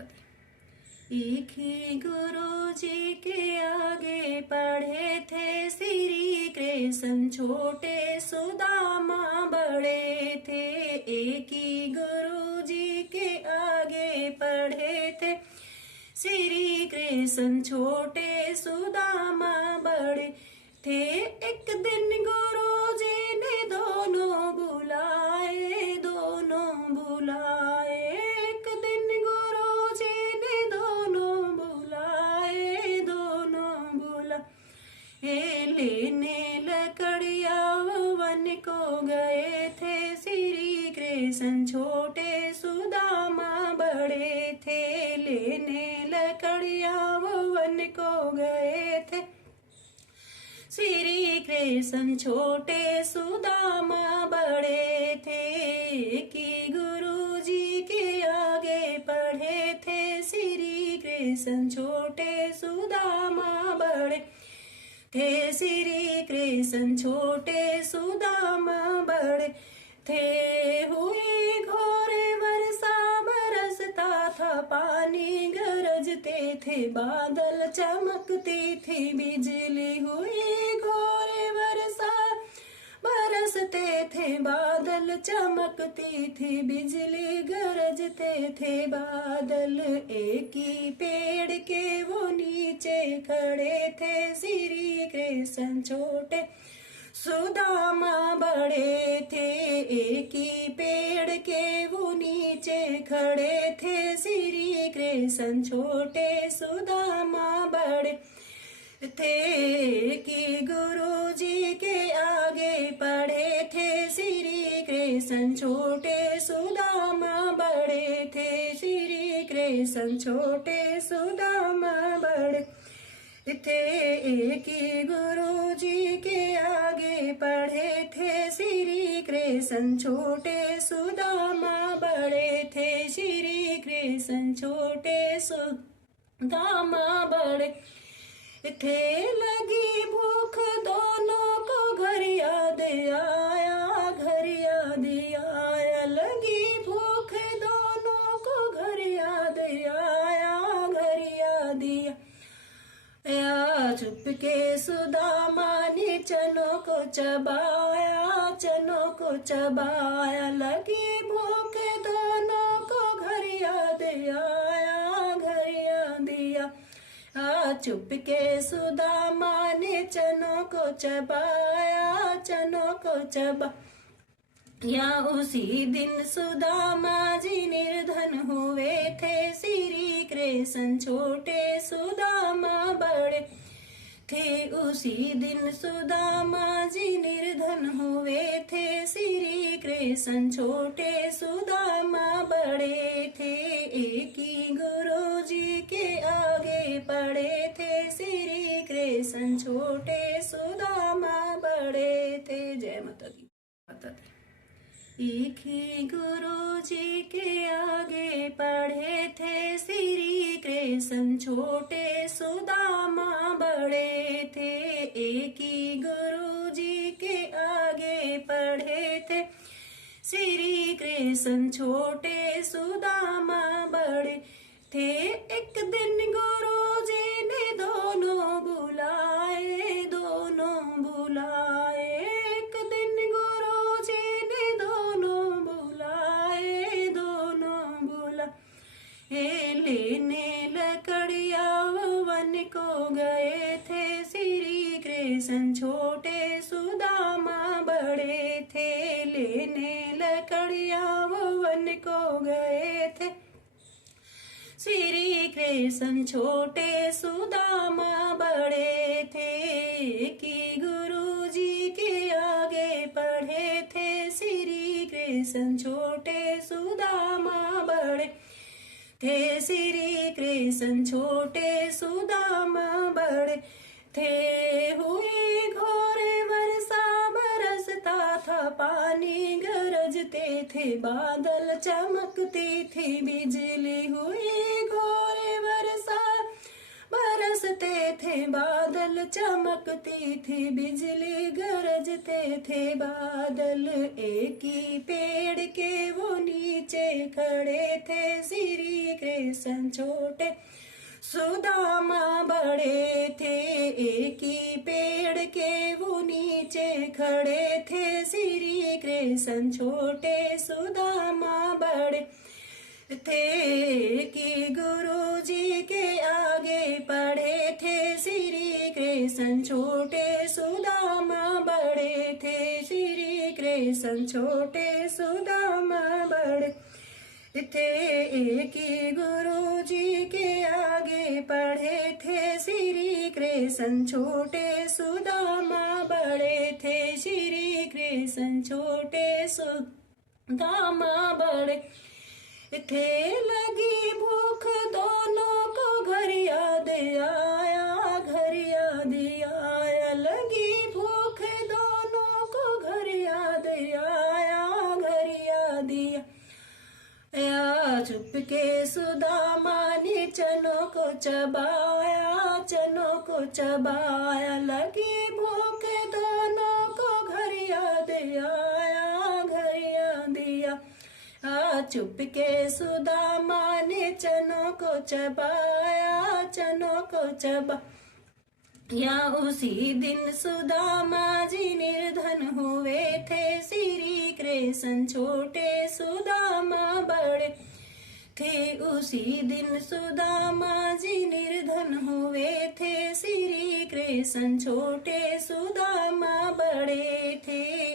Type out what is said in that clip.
बताती। एक ही गुरु जी के आगे पढ़े थे श्री कृष्ण, छोटे सुदामा बड़े थे। एक ही गुरु जी के आगे पढ़े थे श्री कृष्ण, छोटे सुदामा बड़े थे। एक दिन गुरु जी ने दोनों बुलाए, दोनों बुलाए। एक दिन गुरु जी ने दोनों बुलाए, दोनों बुलाए। लेने लकड़िया वन को गए थे श्री कृष्ण, छोटे सुदामा बड़े थे। लेने लकड़िया वन को गए थे श्री कृष्ण, छोटे सुदामा बड़े थे। कि गुरु जी के आगे पढ़े थे श्री कृष्ण, छोटे सुदामा बड़े थे। श्री कृष्ण, छोटे सुदामा बड़े थे। हुई घोर वर्षा, बरसता था पानी, गरजते थे बादल, चमकती थी बिजली। हुई घोर वर्षा, बरसते थे बादल, चमकती थी बिजली, गरजते थे बादल। एक ही पेड़ के वो नीचे खड़े थे श्री कृष्ण, छोटे सुदामा बड़े थे। एक ही पेड़ के वो नीचे खड़े थे श्री कृष्ण, छोटे सुदामा बड़े थे। कि गुरु जी के आगे पढ़े थे श्री कृष्ण, छोटे सुदामा बड़े थे। श्री कृष्ण, छोटे सुदामा बड़े थे। एक ही गुरु जी के आगे पढ़े थे श्री कृष्ण, छोटे सुदामा बड़े थे। श्री कृष्ण, छोटे सुदामा बड़े थे। लगी भूख दोनों को घर याद आया, घर याद आया। लगी भूख दोनों को घर याद आया, घर याद आया। चुपके सुदामा ने चनों को चबाया, चनों को चबाया। लगी भूख दोनों को घर याद आया, घर याद आया। चुपके सुदामा ने चनों को चबाया, चनों को चबाया। उसी दिन सुदामा जी निर्धन हुए थे श्री कृष्ण, छोटे सुदामा बड़े थे। उसी दिन सुदामा जी निर्धन हुए थे श्री कृष्ण, छोटे सुदामा बड़े थे। एक ही गुरु जी के आगे पढ़े थे श्री कृष्ण, छोटे सुदामा बड़े थे। जय माता दी। एक ही गुरु जी के आगे पढ़े थे श्री कृष्ण, छोटे सुदामा बड़े थे। एक ही गुरु जी के आगे पढ़े थे श्री कृष्ण, छोटे सुदामा बड़े थे। एक दिन गुरु जी ने दोनों बुलाए, दोनों बुलाए। एक दिन गुरु जी ने दोनों बुलाए, दोनों बुलाए। लेने लकड़िया वन को गए थे श्री कृष्ण, छोटे सुदामा बड़े थे। लेने लकड़िया वन को गए थे श्री कृष्ण, छोटे सुदामा बड़े थे। कि गुरु जी के आगे पढ़े थे श्री कृष्ण, छोटे सुदामा बड़े थे। श्री कृष्ण, छोटे सुदामा बड़े थे। हुई घोर वर्षा, बरसता था पानी, गरजते थे बादल, चमकती थी बिजली। हुई घोर वर्षा, बरसते थे बादल, चमकती थी बिजली, गरजते थे बादल, एक ही पेड़ के वो नीचे खड़े थे, श्री कृष्ण छोटे सुदामा बड़े थे। एक ही पेड़ के वो नीचे खड़े थे, श्री कृष्ण छोटे सुदामा बड़े थे। कि गुरु जी के आगे पढ़े थे, श्री कृष्ण छोटे सुदामा बड़े थे, श्री कृष्ण छोटे सुदामा बड़े थे। एक ही गुरु जी के आगे पढ़े थे, श्री कृष्ण छोटे सुदामा बड़े थे, श्री कृष्ण छोटे सुदामा बड़े थे। लगी भूख दोनों को घर याद आया, घर याद आया, लगी भूख दोनों को घर याद आया, घर याद आया। चुपके सुदामा ने चनों को चबाया, चनों को चबाया, लगी भूख दोनों को घर याद आया, घर याद आया। चुपके सुदामा ने चनों को चबाया, चनों को चबाया। उसी दिन सुदामा जी निर्धन हुए थे, श्री कृष्ण छोटे सुदामा बड़े थे। उसी दिन सुदामा जी निर्धन हुए थे, श्री कृष्ण छोटे सुदामा बड़े थे।